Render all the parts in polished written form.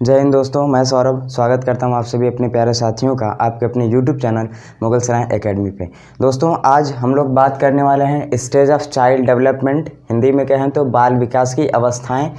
जय हिंद दोस्तों, मैं सौरभ स्वागत करता हूं आप सभी अपने प्यारे साथियों का आपके अपने YouTube चैनल मुगल सराय एकेडमी पे। दोस्तों, आज हम लोग बात करने वाले हैं stage of child development, Hindi में कहें तो बाल विकास की अवस्थाएं।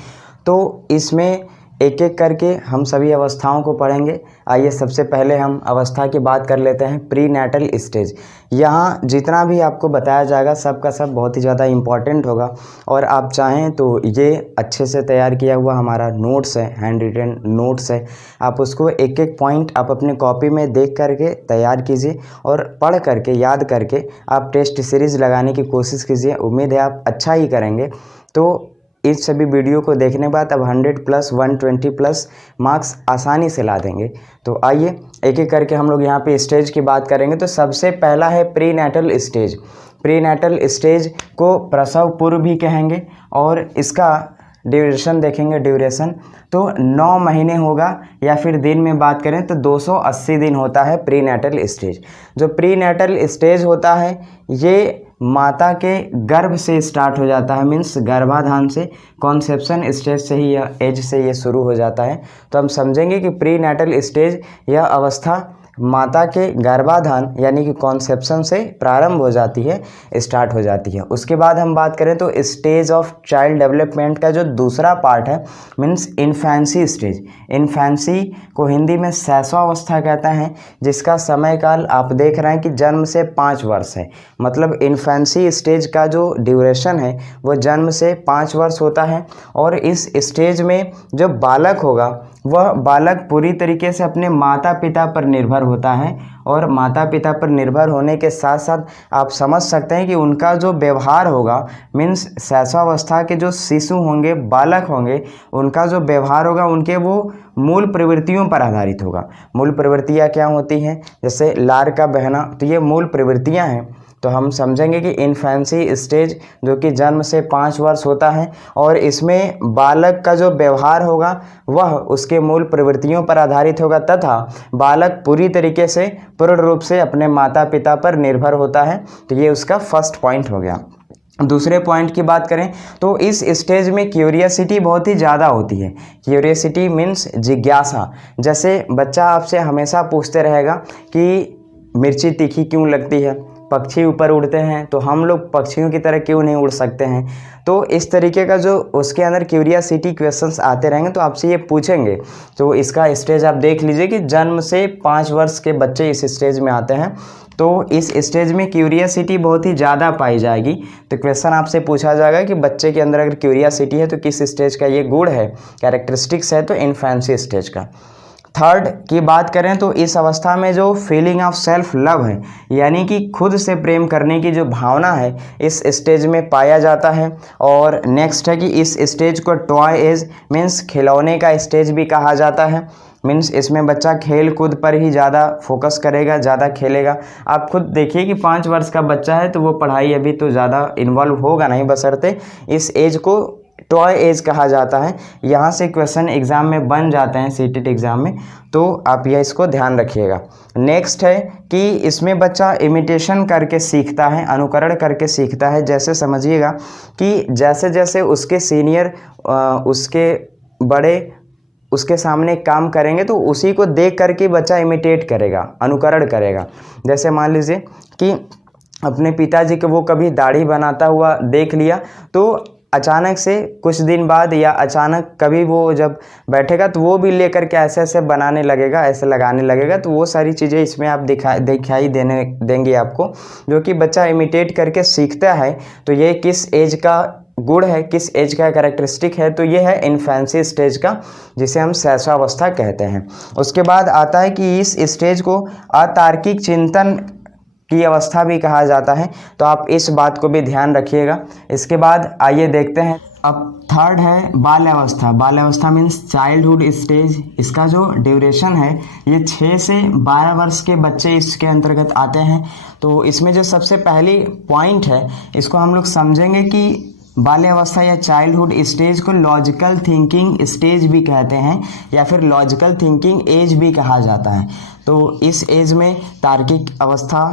तो इसमें एक एक करके हम सभी अवस्थाओं को पढ़ेंगे। आइए सबसे पहले हम अवस्था की बात कर लेते हैं, प्री नेटल स्टेज। यहाँ जितना भी आपको बताया जाएगा सब का सब बहुत ही ज़्यादा इम्पॉर्टेंट होगा, और आप चाहें तो ये अच्छे से तैयार किया हुआ हमारा नोट्स है, हैंड रिटन नोट्स है। आप उसको एक एक पॉइंट आप अपने कॉपी में देख करके तैयार कीजिए और पढ़ करके याद करके आप टेस्ट सीरीज़ लगाने की कोशिश कीजिए। उम्मीद है आप अच्छा ही करेंगे। तो इस सभी वीडियो को देखने के बाद अब 100+ 120+ मार्क्स आसानी से ला देंगे। तो आइए एक एक करके हम लोग यहाँ पे स्टेज की बात करेंगे। तो सबसे पहला है prenatal stage. Prenatal stage को प्रसव पूर्व भी कहेंगे, और इसका ड्यूरेशन देखेंगे। ड्यूरेशन तो 9 महीने होगा, या फिर दिन में बात करें तो 280 दिन होता है प्री नेटल स्टेज। जो प्री नेटल स्टेज होता है ये माता के गर्भ से स्टार्ट हो जाता है, मीन्स गर्भाधान से, कॉन्सेप्शन स्टेज से ही, यह एज से ये शुरू हो जाता है। तो हम समझेंगे कि प्री नेटल स्टेज यह अवस्था माता के गर्भाधान यानी कि कॉन्सेप्शन से प्रारंभ हो जाती है, स्टार्ट हो जाती है। उसके बाद हम बात करें तो स्टेज ऑफ चाइल्ड डेवलपमेंट का जो दूसरा पार्ट है, मीन्स इन्फेंसी स्टेज। इन्फेंसी को हिंदी में शैशवावस्था कहते हैं, जिसका समय काल आप देख रहे हैं कि जन्म से 5 वर्ष है। मतलब इन्फेंसी स्टेज का जो ड्यूरेशन है वो जन्म से 5 वर्ष होता है। और इस स्टेज में जो बालक होगा वह बालक पूरी तरीके से अपने माता पिता पर निर्भर होता है, और माता पिता पर निर्भर होने के साथ साथ आप समझ सकते हैं कि उनका जो व्यवहार होगा, मीन्स शैशवावस्था के जो शिशु होंगे, बालक होंगे, उनका जो व्यवहार होगा उनके वो मूल प्रवृत्तियों पर आधारित होगा। मूल प्रवृत्तियाँ क्या होती हैं? जैसे लार का बहना, तो ये मूल प्रवृत्तियाँ हैं। तो हम समझेंगे कि इन्फेंसी स्टेज जो कि जन्म से 5 वर्ष होता है, और इसमें बालक का जो व्यवहार होगा वह उसके मूल प्रवृत्तियों पर आधारित होगा, तथा बालक पूरी तरीके से पूर्ण रूप से अपने माता पिता पर निर्भर होता है। तो ये उसका फर्स्ट पॉइंट हो गया। दूसरे पॉइंट की बात करें तो इस स्टेज में क्यूरियसिटी बहुत ही ज़्यादा होती है। क्यूरियसिटी मीन्स जिज्ञासा। जैसे बच्चा आपसे हमेशा पूछते रहेगा कि मिर्ची तीखी क्यों लगती है, पक्षी ऊपर उड़ते हैं तो हम लोग पक्षियों की तरह क्यों नहीं उड़ सकते हैं। तो इस तरीके का जो उसके अंदर क्यूरियसिटी क्वेश्चंस आते रहेंगे तो आपसे ये पूछेंगे। तो इसका स्टेज आप देख लीजिए कि जन्म से 5 वर्ष के बच्चे इस स्टेज में आते हैं। तो इस स्टेज में क्यूरियसिटी बहुत ही ज़्यादा पाई जाएगी। तो क्वेश्चन आपसे पूछा जाएगा कि बच्चे के अंदर अगर क्यूरियसिटी है तो किस स्टेज का ये गुण है, कैरेक्टरिस्टिक्स है, तो इन्फेंसी स्टेज का। थर्ड की बात करें तो इस अवस्था में जो फीलिंग ऑफ सेल्फ लव है, यानी कि खुद से प्रेम करने की जो भावना है, इस स्टेज में पाया जाता है। और नेक्स्ट है कि इस स्टेज को टॉय एज मीन्स खिलौने का स्टेज भी कहा जाता है। मीन्स इसमें बच्चा खेल कूद पर ही ज़्यादा फोकस करेगा, ज़्यादा खेलेगा। आप खुद देखिए कि 5 वर्ष का बच्चा है तो वो पढ़ाई अभी तो ज़्यादा इन्वॉल्व होगा नहीं, बशर्ते इस एज को टॉय एज कहा जाता है। यहाँ से क्वेश्चन एग्जाम में बन जाते हैं, सीटेट एग्जाम में, तो आप यह इसको ध्यान रखिएगा। नेक्स्ट है कि इसमें बच्चा इमिटेशन करके सीखता है, अनुकरण करके सीखता है। जैसे समझिएगा कि जैसे जैसे उसके सीनियर उसके बड़े उसके सामने काम करेंगे तो उसी को देख करके बच्चा इमिटेट करेगा, अनुकरण करेगा। जैसे मान लीजिए कि अपने पिताजी को वो कभी दाढ़ी बनाता हुआ देख लिया, तो अचानक से कुछ दिन बाद या अचानक कभी वो जब बैठेगा तो वो भी लेकर के ऐसे ऐसे बनाने लगेगा, ऐसे लगाने लगेगा। तो वो सारी चीज़ें इसमें आप दिखाई देंगे आपको, जो कि बच्चा इमिटेट करके सीखता है। तो ये किस एज का गुण है, किस एज का कैरेक्टरिस्टिक है, तो ये है इन्फेंसी स्टेज का, जिसे हम शैशवावस्था कहते हैं। उसके बाद आता है कि इस स्टेज को अतार्किक चिंतन की अवस्था भी कहा जाता है। तो आप इस बात को भी ध्यान रखिएगा। इसके बाद आइए देखते हैं, अब थर्ड है बाल्यावस्था। बाल्यावस्था मीन्स चाइल्डहुड स्टेज। इसका जो ड्यूरेशन है ये 6 से 12 वर्ष के बच्चे इसके अंतर्गत आते हैं। तो इसमें जो सबसे पहली पॉइंट है इसको हम लोग समझेंगे कि बाल्यावस्था या चाइल्डहुड स्टेज को लॉजिकल थिंकिंग स्टेज भी कहते हैं, या फिर लॉजिकल थिंकिंग एज भी कहा जाता है। तो इस एज में तार्किक अवस्था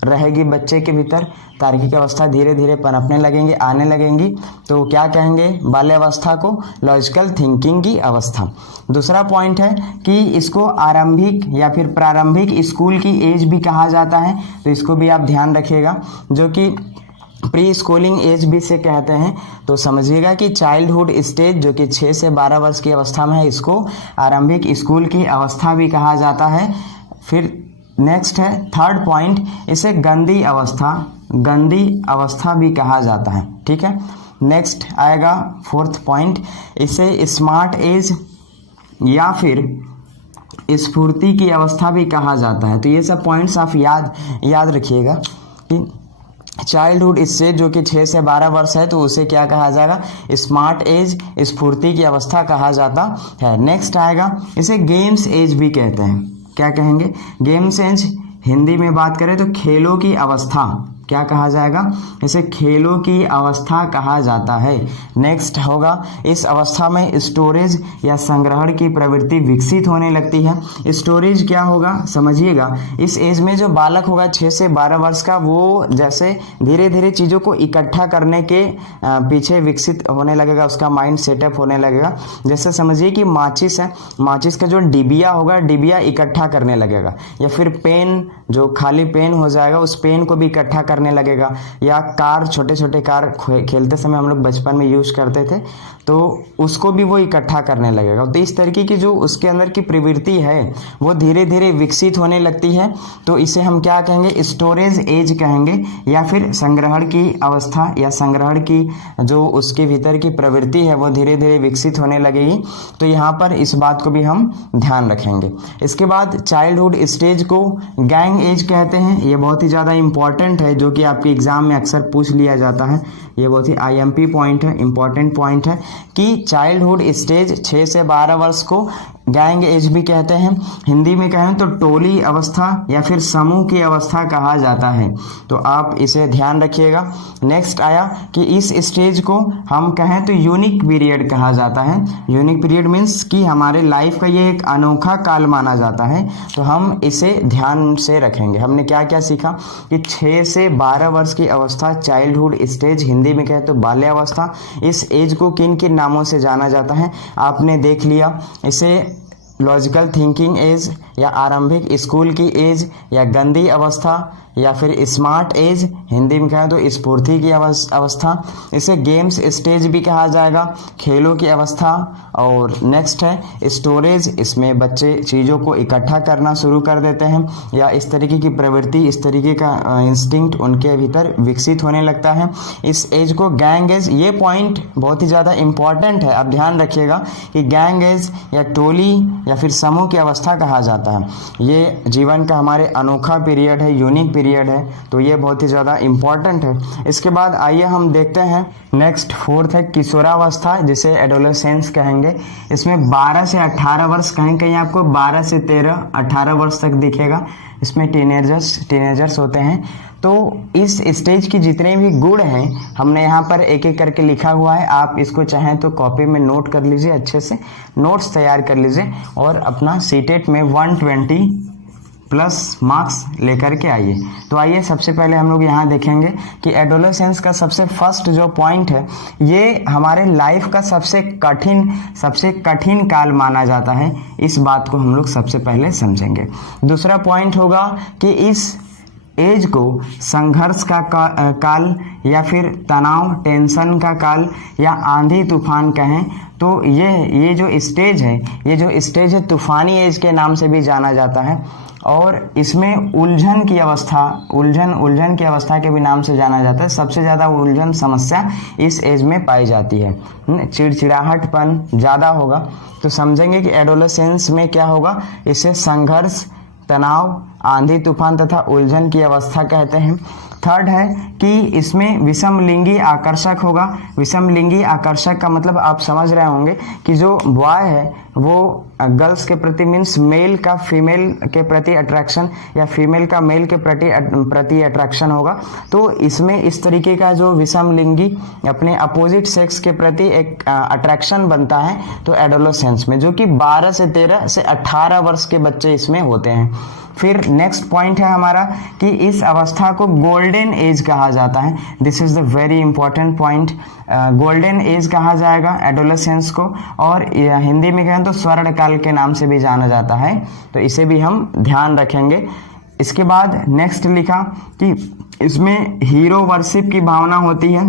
रहेगी बच्चे के भीतर, तार्किक अवस्था धीरे धीरे पनपने लगेंगी, आने लगेंगी, तो क्या कहेंगे बाल्यावस्था को? लॉजिकल थिंकिंग की अवस्था। दूसरा पॉइंट है कि इसको आरंभिक या फिर प्रारंभिक स्कूल की एज भी कहा जाता है, तो इसको भी आप ध्यान रखिएगा, जो कि प्री स्कूलिंग एज भी से कहते हैं। तो समझिएगा कि चाइल्डहुड स्टेज जो कि 6 से 12 वर्ष की अवस्था में है, इसको आरंभिक स्कूल की अवस्था भी कहा जाता है। फिर नेक्स्ट है थर्ड पॉइंट, इसे गंदी अवस्था भी कहा जाता है, ठीक है। नेक्स्ट आएगा फोर्थ पॉइंट, इसे स्मार्ट एज या फिर स्फूर्ति की अवस्था भी कहा जाता है। तो ये सब पॉइंट्स आप याद रखिएगा कि चाइल्डहुड स्टेज जो कि 6 से 12 वर्ष है, तो उसे क्या कहा जाएगा? स्मार्ट एज, स्फूर्ति की अवस्था कहा जाता है। नेक्स्ट आएगा, इसे गेम्स एज भी कहते हैं। क्या कहेंगे? गेम्स एज हिंदी में बात करें तो खेलों की अवस्था, क्या कहा जाएगा? इसे खेलों की अवस्था कहा जाता है। नेक्स्ट होगा, इस अवस्था में स्टोरेज या संग्रहण की प्रवृत्ति विकसित होने लगती है। स्टोरेज क्या होगा समझिएगा, इस एज में जो बालक होगा 6 से 12 वर्ष का, वो जैसे धीरे धीरे चीज़ों को इकट्ठा करने के पीछे विकसित होने लगेगा, उसका माइंड सेटअप होने लगेगा। जैसे समझिए कि माचिस है, माचिस का जो डिबिया होगा, डिबिया इकट्ठा करने लगेगा, या फिर पेन, जो खाली पेन हो जाएगा उस पेन को भी इकट्ठा करने लगेगा, या कार, छोटे छोटे कार खेलते समय हम लोग बचपन में यूज करते थे, तो उसको भी वो इकट्ठा करने लगेगा। तो इस तरीके की जो उसके अंदर की प्रवृत्ति है वो धीरे धीरे विकसित होने लगती है, तो इसे हम क्या कहेंगे? स्टोरेज एज कहेंगे, या फिर संग्रहण की अवस्था, या संग्रहण की जो उसके भीतर की प्रवृत्ति है वो धीरे धीरे विकसित होने लगेगी। तो यहाँ पर इस बात को भी हम ध्यान रखेंगे। इसके बाद चाइल्डहुड स्टेज को गैंग एज कहते हैं। ये बहुत ही ज़्यादा इंपॉर्टेंट है, जो कि आपके एग्जाम में अक्सर पूछ लिया जाता है। ये बहुत ही IMP पॉइंट है, इंपॉर्टेंट पॉइंट है कि चाइल्डहुड स्टेज 6 से 12 वर्ष को गैंग एज भी कहते हैं। हिंदी में कहें तो टोली अवस्था या फिर समूह की अवस्था कहा जाता है, तो आप इसे ध्यान रखिएगा। नेक्स्ट आया कि इस स्टेज को हम कहें तो यूनिक पीरियड कहा जाता है। यूनिक पीरियड मीन्स कि हमारे लाइफ का ये एक अनोखा काल माना जाता है, तो हम इसे ध्यान से रखेंगे। हमने क्या क्या सीखा कि 6 से 12 वर्ष की अवस्था चाइल्डहुड स्टेज, हिंदी में कहें तो बाल्यावस्था। इस एज को किन किन नामों से जाना जाता है आपने देख लिया। इसे लॉजिकल थिंकिंग एज, या आरंभिक स्कूल की एज, या गंदी अवस्था, या फिर स्मार्ट एज, हिंदी में कहें तो स्फूर्ति की अवस्था। इसे गेम्स स्टेज भी कहा जाएगा, खेलों की अवस्था। और नेक्स्ट है स्टोरेज, इसमें बच्चे चीज़ों को इकट्ठा करना शुरू कर देते हैं, या इस तरीके की प्रवृत्ति, इस तरीके का इंस्टिंक्ट उनके भीतर विकसित होने लगता है। इस एज को गैंग एज, ये पॉइंट बहुत ही ज़्यादा इंपॉर्टेंट है, आप ध्यान रखिएगा कि गैंग एज या टोली या फिर समूह की अवस्था कहा जाता है। ये जीवन का हमारे अनोखा पीरियड है, यूनिक पीरियड है, तो ये बहुत ही ज़्यादा इंपॉर्टेंट है। इसके बाद आइए हम देखते हैं नेक्स्ट फोर्थ है किशोरावस्था, जिसे एडोलेसेंस कहेंगे। इसमें 12 से 18 वर्ष, कहीं कहीं आपको 12 से 13, 18 वर्ष तक दिखेगा। इसमें टीनेजर्स होते हैं। तो इस स्टेज की जितने भी गुण हैं हमने यहाँ पर एक एक करके लिखा हुआ है। आप इसको चाहें तो कॉपी में नोट कर लीजिए, अच्छे से नोट्स तैयार कर लीजिए और अपना सीटेट में 120 प्लस मार्क्स लेकर के आइए। तो आइए सबसे पहले हम लोग यहाँ देखेंगे कि एडोलेसेंस का सबसे फर्स्ट जो पॉइंट है, ये हमारे लाइफ का सबसे कठिन काल माना जाता है। इस बात को हम लोग सबसे पहले समझेंगे। दूसरा पॉइंट होगा कि इस एज को संघर्ष का काल या फिर तनाव, टेंशन का काल या आंधी तूफान कहें तो ये जो स्टेज है तूफानी एज के नाम से भी जाना जाता है। और इसमें उलझन की अवस्था के भी नाम से जाना जाता है। सबसे ज़्यादा उलझन समस्या इस एज में पाई जाती है। चिड़चिड़ाहटपन ज़्यादा होगा। तो समझेंगे कि एडोलेसेंस में क्या होगा, इसे संघर्ष, तनाव, आंधी तूफान तथा उलझन की अवस्था कहते हैं। थर्ड है कि इसमें विषमलिंगी आकर्षक होगा। विषमलिंगी आकर्षक का मतलब आप समझ रहे होंगे कि जो बॉय है वो गर्ल्स के प्रति मीन्स मेल का फीमेल के प्रति अट्रैक्शन या फीमेल का मेल के प्रति अट्रैक्शन होगा। तो इसमें इस तरीके का जो विषमलिंगी अपने अपोजिट सेक्स के प्रति एक अट्रैक्शन बनता है तो एडोलेसेंस में, जो कि 12 से 13 से 18 वर्ष के बच्चे इसमें होते हैं। फिर नेक्स्ट पॉइंट है हमारा कि इस अवस्था को गोल्डन एज कहा जाता है। This is the very important point. Golden age कहा जाएगा एडोलेसेंस को, और हिंदी में कहें तो स्वर्ण काल के नाम से भी जाना जाता है, तो इसे भी हम ध्यान रखेंगे। इसके बाद नेक्स्ट लिखा कि इसमें हीरो वर्शिप की भावना होती है,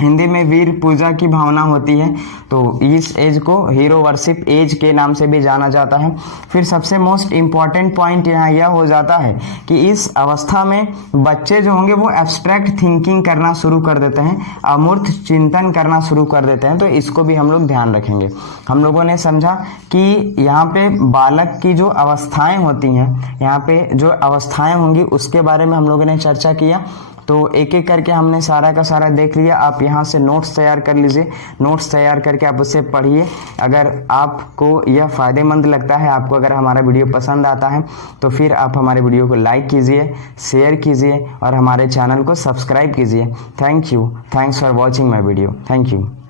हिंदी में वीर पूजा की भावना होती है, तो इस एज को हीरो वर्शिप एज के नाम से भी जाना जाता है। फिर सबसे मोस्ट इम्पॉर्टेंट पॉइंट यहाँ यह हो जाता है कि इस अवस्था में बच्चे जो होंगे वो एब्स्ट्रैक्ट थिंकिंग करना शुरू कर देते हैं, अमूर्त चिंतन करना शुरू कर देते हैं, तो इसको भी हम लोग ध्यान रखेंगे। हम लोगों ने समझा कि यहाँ पे बालक की जो अवस्थाएं होती हैं, यहाँ पे जो अवस्थाएं होंगी उसके बारे में हम लोगों ने चर्चा किया। तो एक एक करके हमने सारा का सारा देख लिया। आप यहाँ से नोट्स तैयार कर लीजिए, नोट्स तैयार करके आप उसे पढ़िए। अगर आपको यह फ़ायदेमंद लगता है, आपको अगर हमारा वीडियो पसंद आता है, तो फिर आप हमारे वीडियो को लाइक कीजिए, शेयर कीजिए और हमारे चैनल को सब्सक्राइब कीजिए। Thank you, thanks for watching my video. Thank you.